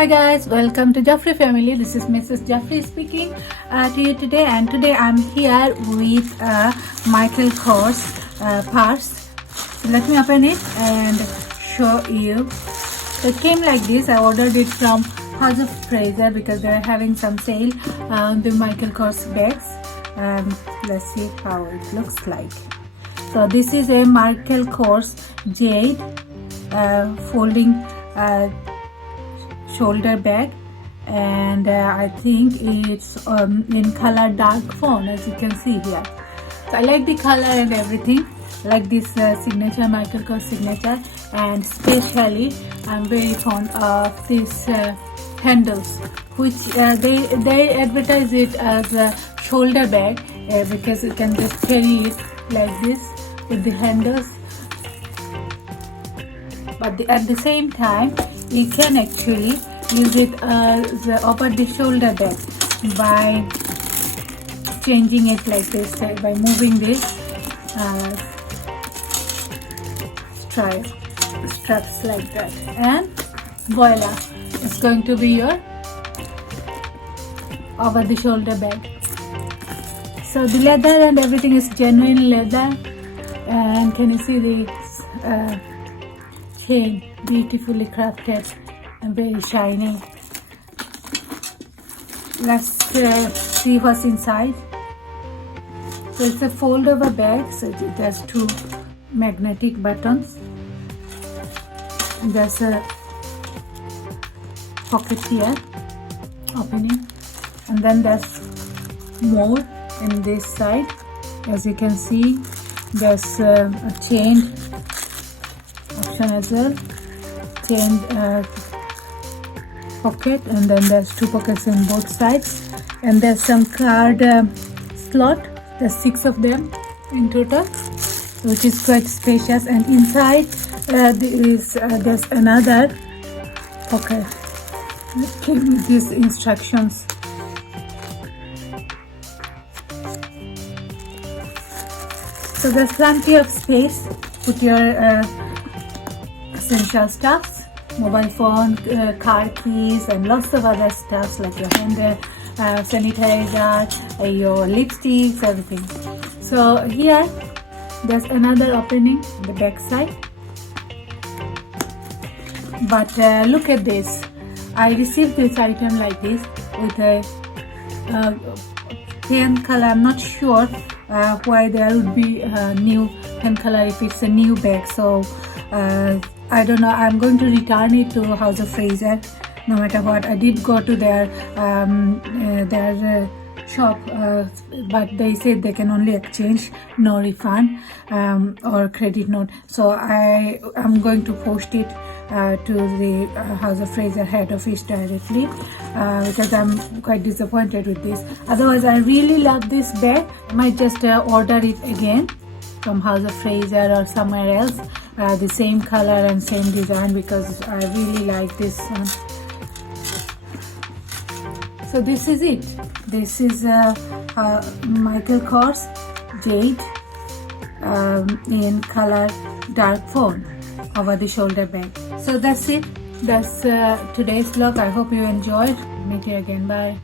Hi guys, welcome to Jaffrey family. This is Mrs. Jaffrey speaking to you today, and today I'm here with Michael Kors purse. So let me open it and show you. It came like this. I ordered it from House of Fraser because they're having some sale on the Michael Kors bags. Let's see how it looks like. So this is a Michael Kors jade folding shoulder bag, and I think it's in color dark fawn, as you can see here. So I like the color and everything. I like this signature, Michael Kors signature, and especially I'm very fond of these handles, which they advertise it as a shoulder bag because you can just carry it like this with the handles, but at the same time you can actually use it as over the shoulder bag by changing it like this, by moving this straps like that, and voila, it's going to be your over the shoulder bag. So the leather and everything is genuine leather, and can you see the chain, beautifully crafted and very shiny. Let's see what's inside. So it's a fold over bag, so it has two magnetic buttons. There's a pocket here, opening, and then there's more in this side. As you can see, there's a chain option as well, chain pocket, and then there's two pockets in both sides, and there's some card slot. There's 6 of them in total, which is quite spacious, and inside there's another pocket that came with these instructions. So there's plenty of space. Put your essential stuffs, mobile phone, car keys, and lots of other stuffs like your hand sanitizer, your lipsticks, everything. So here there's another opening, the back side. But look at this. I received this item like this with a tan color. I'm not sure why there would be a new tan color if it's a new bag. So I don't know. I'm going to return it to House of Fraser no matter what. I did go to their shop, but they said they can only exchange, no refund or credit note. So I'm going to post it to the House of Fraser head office directly because I'm quite disappointed with this. Otherwise, I really love this bag. I might just order it again from House of Fraser or somewhere else, the same color and same design, because I really like this one. So this is it. This is Michael Kors jade in color dark fawn over the shoulder bag. So that's it. That's today's vlog. I hope you enjoyed. Meet you again. Bye.